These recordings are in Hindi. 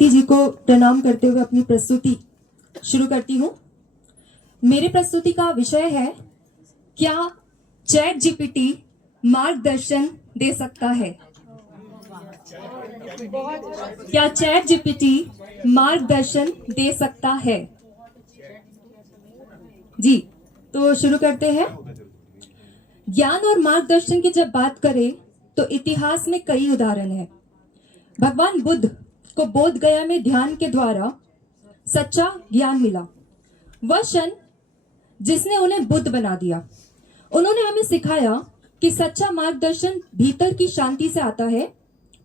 जी को प्रणाम करते हुए अपनी प्रस्तुति शुरू करती हूँ। मेरी प्रस्तुति का विषय है, क्या चैट जीपीटी मार्गदर्शन दे सकता है? क्या चैट जीपीटी मार्गदर्शन दे सकता है? जी, तो शुरू करते हैं। ज्ञान और मार्गदर्शन की जब बात करें तो इतिहास में कई उदाहरण हैं। भगवान बुद्ध को बोध गया में ध्यान के द्वारा सच्चा ज्ञान मिला। वह क्षण जिसने उन्हें बुद्ध बना दिया। उन्होंने हमें सिखाया कि सच्चा मार्गदर्शन भीतर की शांति से आता है,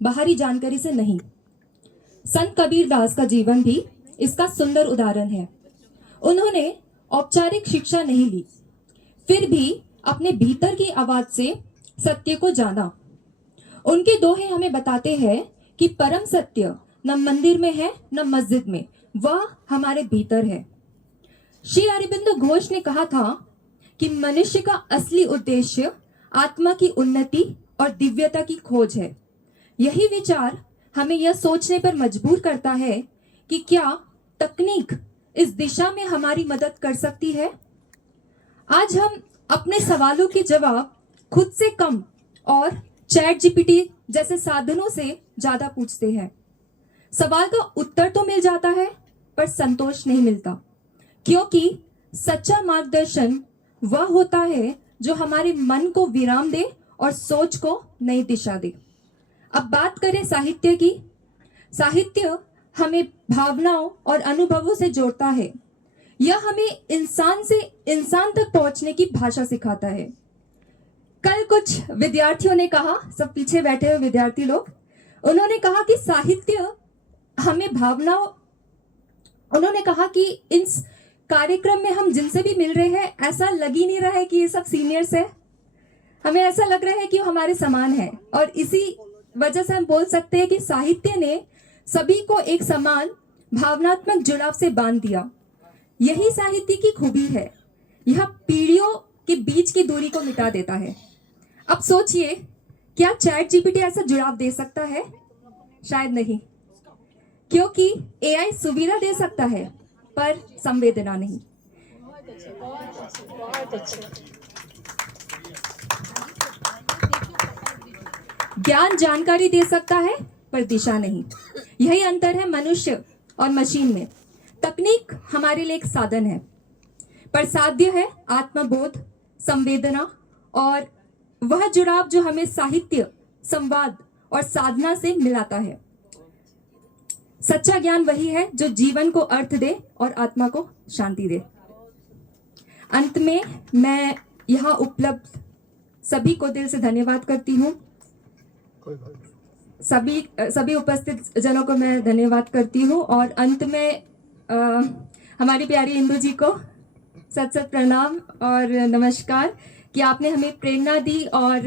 बाहरी जानकारी से नहीं। संत कबीर दास का जीवन भी इसका सुंदर उदाहरण है। उन्होंने औपचारिक शिक्षा नहीं ली, फिर भी अपने भीतर की आवाज से सत्य को जाना। उनके दोहे हमें बताते हैं कि परम सत्य न मंदिर में है न मस्जिद में, वह हमारे भीतर है। श्री अरबिंदो घोष ने कहा था कि मनुष्य का असली उद्देश्य आत्मा की उन्नति और दिव्यता की खोज है। यही विचार हमें यह सोचने पर मजबूर करता है कि क्या तकनीक इस दिशा में हमारी मदद कर सकती है। आज हम अपने सवालों के जवाब खुद से कम और चैट जीपीटी जैसे साधनों से ज्यादा पूछते हैं। सवाल का उत्तर तो मिल जाता है पर संतोष नहीं मिलता, क्योंकि सच्चा मार्गदर्शन वह होता है जो हमारे मन को विराम दे और सोच को नई दिशा दे। अब बात करें साहित्य की। साहित्य हमें भावनाओं और अनुभवों से जोड़ता है। यह हमें इंसान से इंसान तक पहुंचने की भाषा सिखाता है। कल कुछ विद्यार्थियों ने कहा, सब पीछे बैठे हुए विद्यार्थी लोग, उन्होंने कहा कि साहित्य हमें भावनाओं, उन्होंने कहा कि इस कार्यक्रम में हम जिनसे भी मिल रहे हैं ऐसा लग ही नहीं रहा है कि ये सब सीनियर्स है। हमें ऐसा लग रहा है कि हमारे समान है, और इसी वजह से हम बोल सकते हैं कि साहित्य ने सभी को एक समान भावनात्मक जुड़ाव से बांध दिया। यही साहित्य की खूबी है, यह पीढ़ियों के बीच की दूरी को मिटा देता है। अब सोचिए, क्या चैट जीपीटी ऐसा जुड़ाव दे सकता है? शायद नहीं, क्योंकि एआई सुविधा दे सकता है पर संवेदना नहीं। ज्ञान जानकारी दे सकता है पर दिशा नहीं। यही अंतर है मनुष्य और मशीन में। तकनीक हमारे लिए एक साधन है, पर साध्य है आत्मबोध, संवेदना और वह जुड़ाव जो हमें साहित्य, संवाद और साधना से मिलाता है। सच्चा ज्ञान वही है जो जीवन को अर्थ दे और आत्मा को शांति दे। अंत में मैं यहाँ उपलब्ध सभी को दिल से धन्यवाद करती हूँ। सभी उपस्थित जनों को मैं धन्यवाद करती हूँ, और अंत में हमारी प्यारी इंदु जी को सत सत प्रणाम और नमस्कार कि आपने हमें प्रेरणा दी और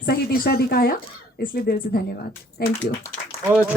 सही दिशा दिखाया, इसलिए दिल से धन्यवाद। Thank you.